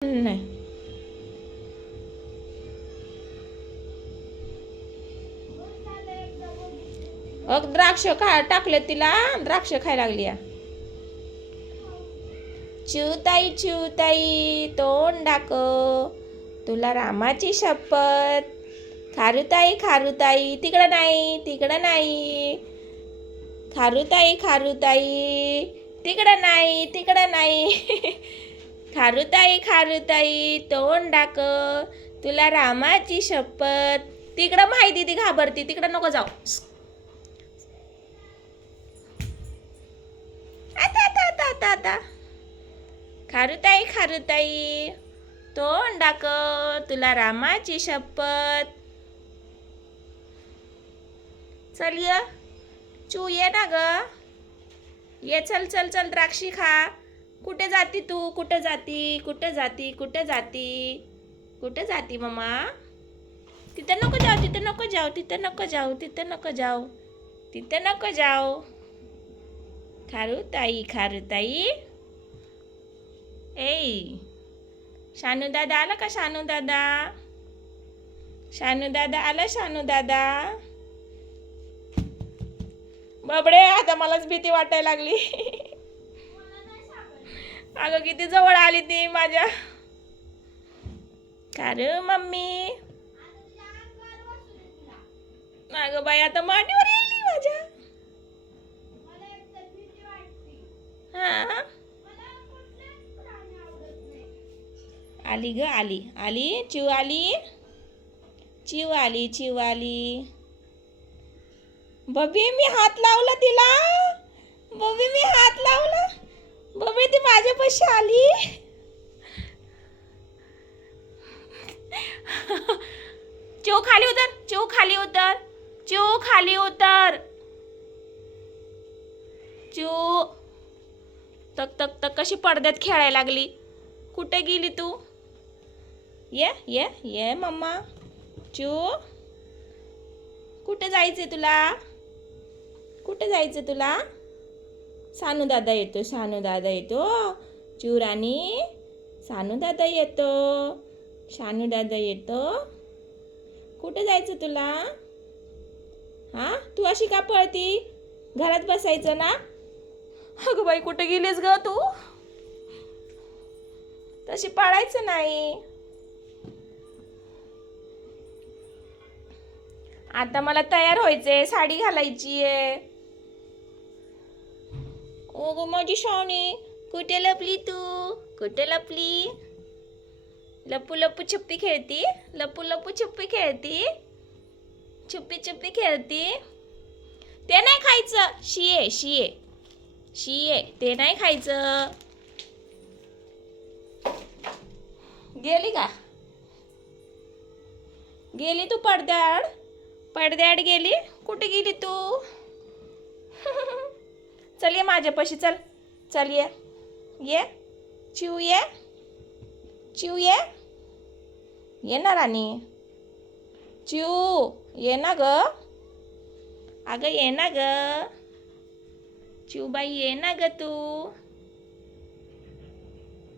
नाही. द्राक्ष टाकले तिला, द्राक्ष खायला लागली. चिवताई चिवताई तोंड दाखव, तुला रामाची शपथ. खारुताई खारुताई तिकडं नाही, तिकडं नाही. खारुताई खारुताई तिकडं नाही, तिकडं नाही. खारुताई खारुताई तोंड दाखव, तुला रामाची शपथ. तिकडं माहिती ती घाबरती, तिकडं नको जाऊ. आता आता आता आता आता. खारुताई खारुताई तोंड दाखव, तुला रामाची शपथ. चल ये, चू ये ना ग. ये चल चल चल, द्राक्षी खा. कुठे जाती तू? कुठे जाती? कुठे जाती? कुठे जाती? कुठे जाती मम्मा? तिथं नको जाऊ, तिथं नको जाऊ, तिथं नको जाऊ, तिथं नको जाऊ, तिथं नको जाऊ. खारुताई खारुताई. ए शानू दादा आला का? शानू दादा, शानू दादा आला. शानू दादा. बाबडे, आता मलाच भीती वाटायला लागली. अगं किती जवळ आली ती माझ्या. का रे मम्मी? अगं बाई, आता मांडीवर येईल माझ्या. हा, आली ग, आली आली. चिव आली, चिव आली, चिव आली. बबी मी हात लावला तिला. बबी मी हात लावला. बबी ती माझ्यापाशी आली. चिव खाली उतर, चिव खाली उतर, चिव खाली उतर. चिव तक तक तक कशी पडद्यात खेळायला लागली. कुठे गेली तू? ये ये ये मम्मा. चिव कुठे जायचंय तुला? कुठे जायचं तुला? सानू दादा येतो, सानू दादा येतो. चिवराणी, सानू दादा येतो, शानू दादा येतो. कुठे जायचं तुला? हा, तू अशी का पळती? घरात बसायचं ना. अगं बाई, कुठे गेलीस ग तू? तशी पळायचं नाही. आता मला तयार व्हायचंय, साडी घालायची आहे. ओ गो माझी शावणी, कुठे लपली तू? कुठे लपली? लपू लपू छुप्पी खेळती, लपू लपू छुप्पी खेळती, छुप्पी छुप्पी खेळती. ते नाही खायचं, शिये शिये शिये, ते नाही खायचं. गेली का? गेली तू पडद्याआड? पडद्याआड गेली? कुठे गेली तू? चल ये माझ्यापाशी, चल चल ये ये. चिव ये, चिव ये. ये ना राणी. चिव ये ना ग. अगं ये ना ग. चिवबाई ये ना ग तू.